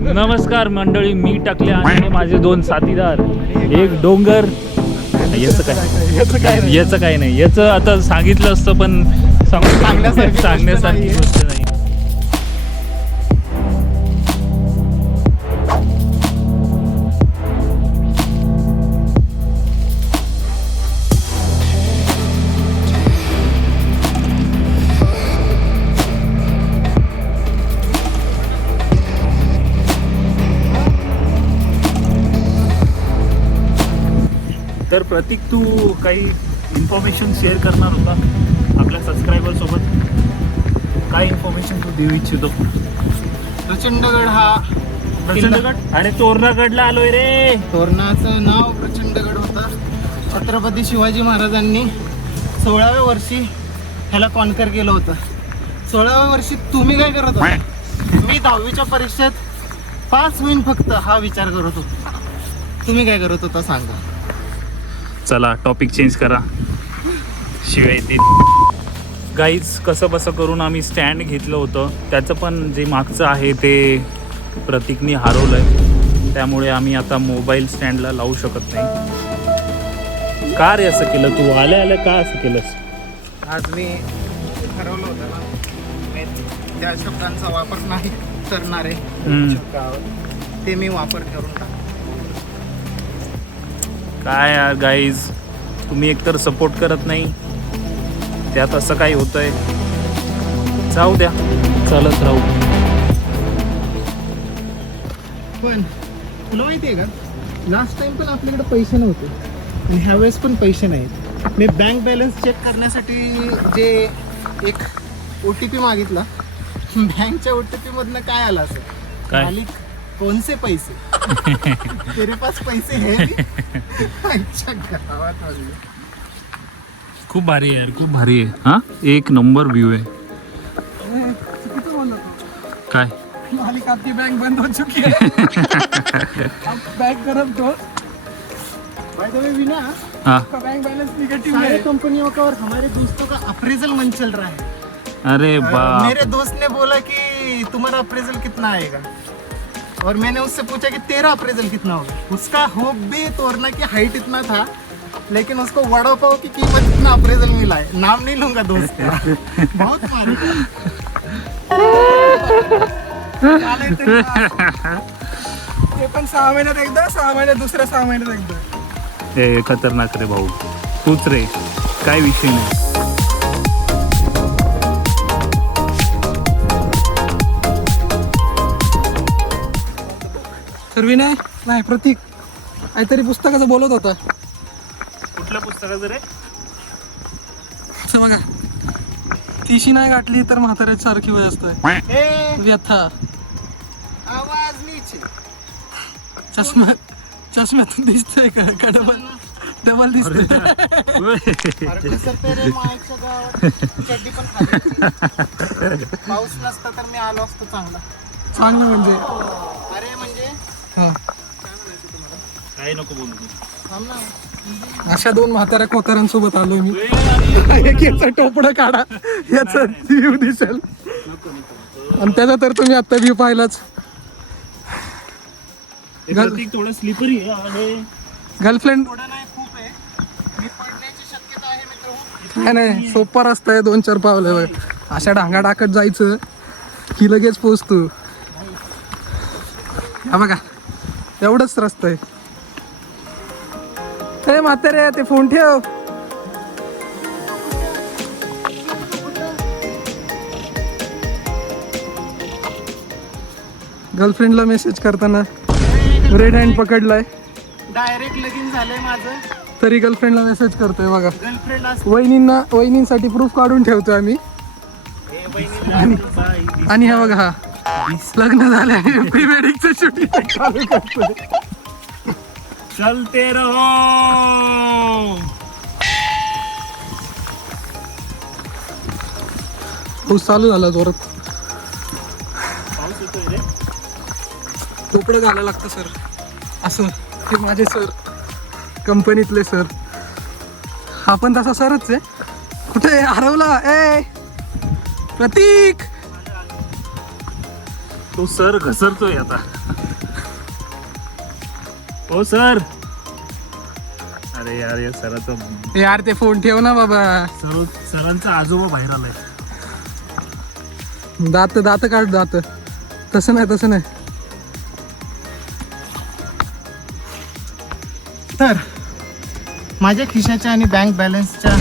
नमस्कार मंडळी, मी टाकले आणि माझे दोन साथीदार. एक डोंगर. याचं काय नाही, याचं आता सांगितलं असतं पण सांगण्यासारखी गोष्ट नाही. तर प्रतीक, तू काही इन्फॉर्मेशन शेअर करणार होता आपल्या सबस्क्रायबर सोबत. काय इन्फॉर्मेशन तू देऊ इच्छितो? प्रचंडगड हा प्रचंडगड आणि तोरणागडला आलोय रे. तोरणाचं नाव प्रचंडगड होतं. छत्रपती शिवाजी महाराजांनी 16व्या वर्षी ह्याला कॉन्कर केलं होतं. 16व्या वर्षी तुम्ही काय करत होता? मी 10वीच्या परीक्षेत पास होईन फक्त हा विचार करत होतो. तुम्ही काय करत होता सांगा? चला टॉपिक चेंज करा, शिवाय येतील. गाईज, कसं बसं करून आम्ही स्टँड घेतलं होतं. त्याचं पण जे मागचं आहे ते प्रतीकनी हरवलं आहे. त्यामुळे आम्ही आता मोबाईल स्टँडला लावू शकत नाही. का रे असं केलं तू? आल्या आल्या का असं केलंस? आज मी ठरवलं होतं ना, मी त्या शब्दांचा वापर नाही करणार आहे. ते मी वापर करून टाकतो. काय यार गाईज, तुम्ही एकतर सपोर्ट करत नाही, त्यात असं काही होतंय. जाऊ द्या, चालत राहू. पण तुला माहिती आहे का, लास्ट टाइम पण आपल्याकडे पैसे नव्हते आणि ह्यावेळेस पण पैसे नाहीत. मी बँक बॅलन्स चेक करण्यासाठी जे एक OTP मागितला, बँकच्या OTP मधनं काय आलं असं? काय? मालिक कोणसे पैसे? तेरे पास पैसे है? गावात आले. खूप भारी आहे यार, खूप भारी आहे. हा, एक नंबर व्ह्यू आहे. चुकीचं बोललो तो. काय? मालिक आपकी बैंक बंद हो चुकी है. आप बैंक करब तो बाय द वे विना हाँ, आपका बैंक बैलेंस निगेटिव है. सारी कंपनियों का और हमारे दोस्तों का अप्रेजल मन चल रहा है. अरे बाप. मेरे दोस्त ने बोला कि तुम्हारा अप्रेजल कितना आएगा, और मैंने उससे पूछा कि तेरा अप्रेजल कितना होगा. उसका होप भी तोरना की हाइट इतना था, लेकिन उसको वड़ा पाव की कीमत इतना अप्रेजल मिला है. नाम नहीं लूंगा दोस्त का. बहुत मारे. ते पण 6 महिन्यात एकदा, 6 महिन्यात दुसऱ्या, 6 महिन्यात एकदा. हे खतरनाक रे भाऊ, तूच रे, काय विषय नाही. तर विनय नाही, प्रतीक काहीतरी पुस्तकाचं बोलत होता. कुठल्या पुस्तकाचं रे? असं बघा, तिशी नाही गाठली तर म्हाताऱ्याची सारखी वय असतोय. व्यथा. आवाज नीचे. चष्म्यातून दिसतंय का डबल दिसतोय. पाऊस नसता तर मी आलो असतो. चांगलं म्हणजे अरे म्हणजे हा, काय नको बोलू. अशा 2 म्हाताऱ्या कोताऱ्यांसोबत आलोय मी. एक याचा टोपडं काढा, याचा व्ह्यू दिसेल. आणि त्याचा तर तुम्ही आता व्ह्यू पाहिलाच. प्रतीक थोडं स्लिपरी आहे. गर्लफ्रेंड काय नाही, सोपा रस्ता आहे. 2-4 पावलं बघ. अशा डांगा टाकत जायचं की लगेच पोचतो. हा बघा, एवढंच रस्ता आहे. हे म्हातारे, ते फोन ठेव. गर्लफ्रेंडला मेसेज करताना रेड हँड पकडलाय. डायरेक्ट लगीन झालंय माझं, तरी गर्लफ्रेंडला मेसेज करतोय बघा. गर्लफ्रेंड वहिनींसाठी प्रूफ काढून ठेवतोय आम्ही. आणि हा बघा, हा लग्न झालंय, प्री वेडिंगचं शूटिंग चालू करतोय. चलते रहो. पाऊस चालू झाला जोरात. पाऊस येतोय रे. कपडे घालायला लागतं सर. असं हे माझे सर, कंपनीतले सर. हा पण तसा सरच आहे. कुठे हरवला? ए प्रतीक, तो सर घसरतोय आता. ओ सर. अरे यार या सराचा यार ते फोन ठेव ना बाबा. सरांचा आजोबा बाहेर आलाय. दात काढ दात. तसं नाही. तर माझ्या खिशाच्या आणि बँक बॅलन्सच्या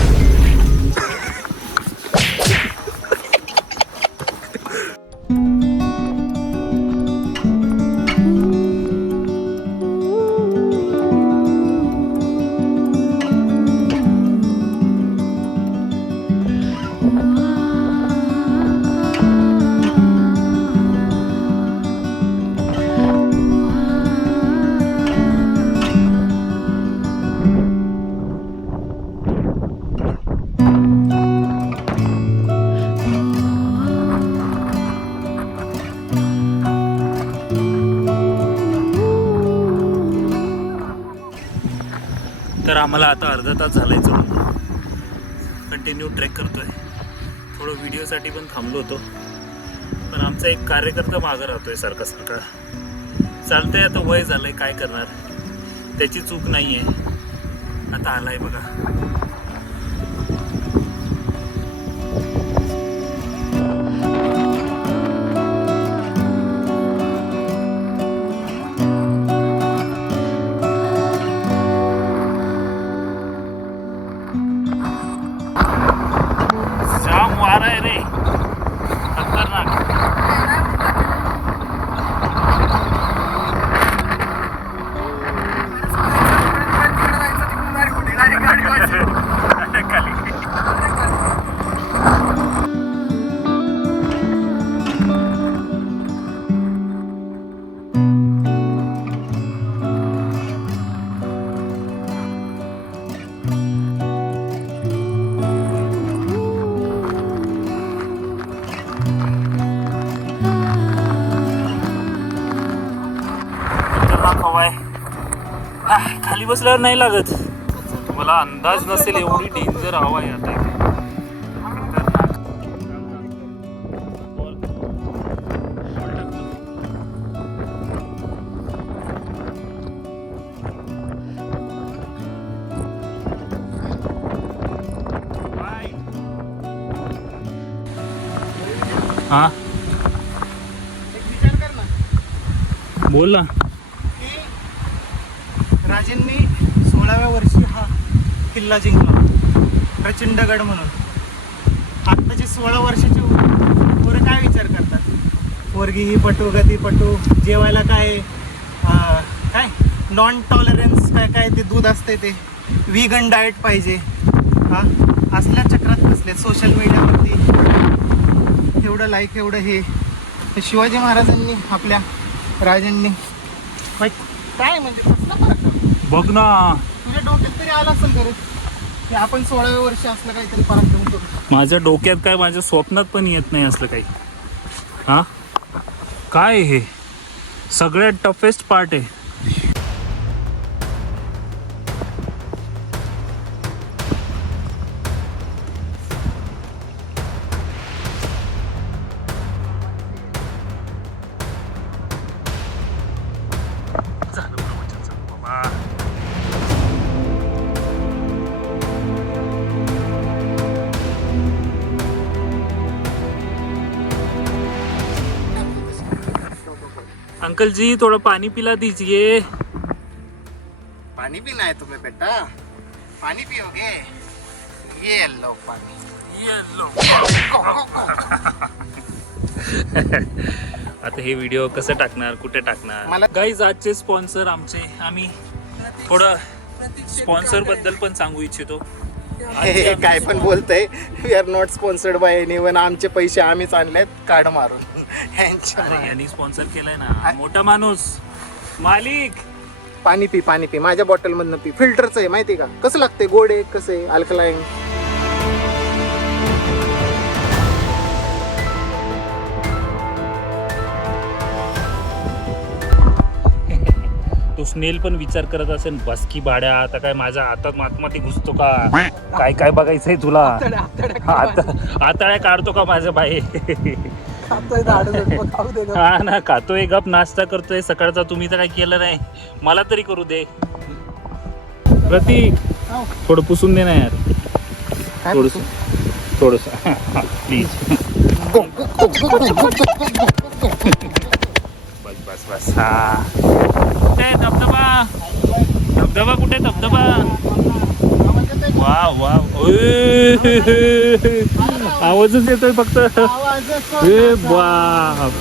तर आम्हाला आता अर्धा तास झालाय चढून. कंटिन्यू ट्रेक करतोय. थोडं व्हिडिओसाठी पण थांबलो होतो, पण आमचा एक कार्यकर्ता मागं राहतोय सारखा. चालतंय, आता वय झालंय, काय करणार, त्याची चूक नाहीये. आता आलाय बघा. जाम वारा आहे रे, खतरनाक. खाली हवाय. खाली बसल्यावर नाही लागत. मला अंदाज नसेल एवढी डेंजर हवा आहे आता इथे. हा एक विचार कर ना बोल ना. की राजेंनी 16व्या वर्षी हा किल्ला जिंकला, प्रचंडगड म्हणून. आत्ताचे 16 वर्षाचे पोरं काय विचार करतात? पोरगी ही पटू, गती पटू, जेवायला काय काय नॉन टॉलरन्स काय ते दूध असते, ते व्हीगन डाएट पाहिजे. हा असल्या चक्रात बसले सोशल मीडियावरती. एवढं लाईक, एवढं हे शिवाजी महाराजांनी आपल्या राजांनी काय म्हणजे कसला फरक आहे? बघ ना, तुझ्या डोक्यात तरी आला असेल खरं की आपण 16व्या वर्षी असलं काहीतरी पराक्रम करू. माझ्या डोक्यात काय, माझ्या स्वप्नात पण येत नाही असलं काही. हा काय हे सगळ्यात टफेस्ट पार्ट आहे. अंकल जी थोड़ा पानी पिला दीजिए. पानी पीना है तुम्हें बेटा? पानी पियोगे? ये लो पानी. आता हे व्हिडिओ कसं टाकणार, कुठे टाकणार? मला- गाईज आजचे स्पॉन्सर आमचे, आम्ही थोडं स्पॉन्सर बद्दल पण सांगू इच्छितो. हे काय पण बोलतय. We are not sponsored by anyone. आमचे पैसे आम्हीच आणलेत कार्ड मारून. अरे यांनी स्पॉन्सर केलंय ना, मोठा माणूस मालिक. पाणी पी माझ्या बॉटल मधनं पी. फिल्टरचं आहे माहिती का? कसं लागते, गोड आहे, कसं आहे, अल्कलाईन. तो स्नेल पण विचार करत असेल, बस की भाड्या, आता काय माझ्या हातात आतमध्ये घुसतो का? काय काय बघायचंय तुला? आताळ्या काढतो का माझ्या बाई? खातोय झाड खाऊ दे गं. हा ना, खातोय गप, नाश्ता करतोय सकाळचा. तुम्ही तर काही केलं नाही, मला तरी करू दे. प्रतीक थोडं पुसून दे ना यार, थोडस प्लीज. बस बस बस. हा कुठे धबधबा, धबधबा कुठे धबधबा? वा वा, आवाजच येतोय फक्त. ए बाप.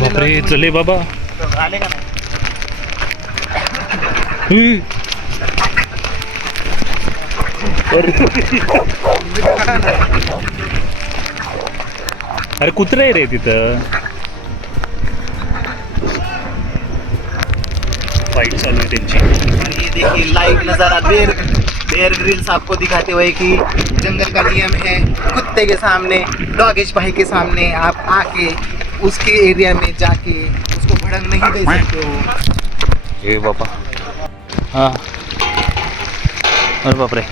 बापरे, चले बाबा. आले का नाही? अरे कुत्रे रे तिथं. फाइट चालू है त्यांची. ये देखिए लाइव नजारा बेयर ग्रिल्स आपको दिखाते हुए कि जंगल का नियम है, कुत्ते के सामने, डॉगेश भाई के सामने आप आके उसके एरिया में जाके उसको भड़क नहीं दे सकते हो. ए बाबा. हा, अरे बापरे,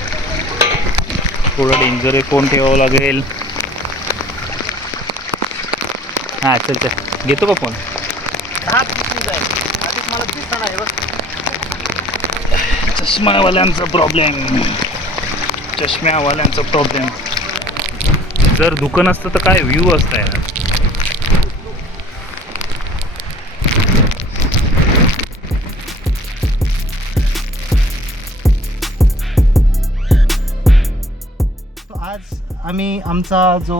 थोडं डेंजर आहे. फोन ठेवावं लागेल. हा चल चल, घेतो का फोन? चष्मावाल्यांचा प्रॉब्लेम. जर दुकान असतं तर काय व्ह्यू असता यार. आज आम्ही आमचा जो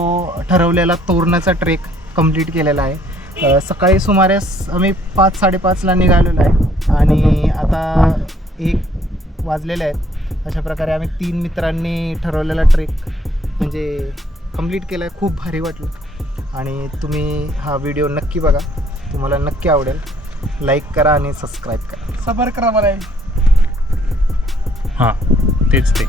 ठरवलेला तोरणाचा ट्रेक कंप्लीट केलेला आहे. सकाळी सुमारे आम्ही 5-5:30ला निघालेलो आहे आणि आता 1 वाजलेले आहेत. अशा प्रकारे आम्ही 3 मित्रांनी ठरवलेला ट्रेक म्हणजे कंप्लीट केला आहे. खूप भारी वाटलं आणि तुम्ही हा व्हिडिओ नक्की बघा, तुम्हाला नक्की आवडेल. लाईक करा आणि सबस्क्राईब करा. सबर करा बरं. हां तेच ते.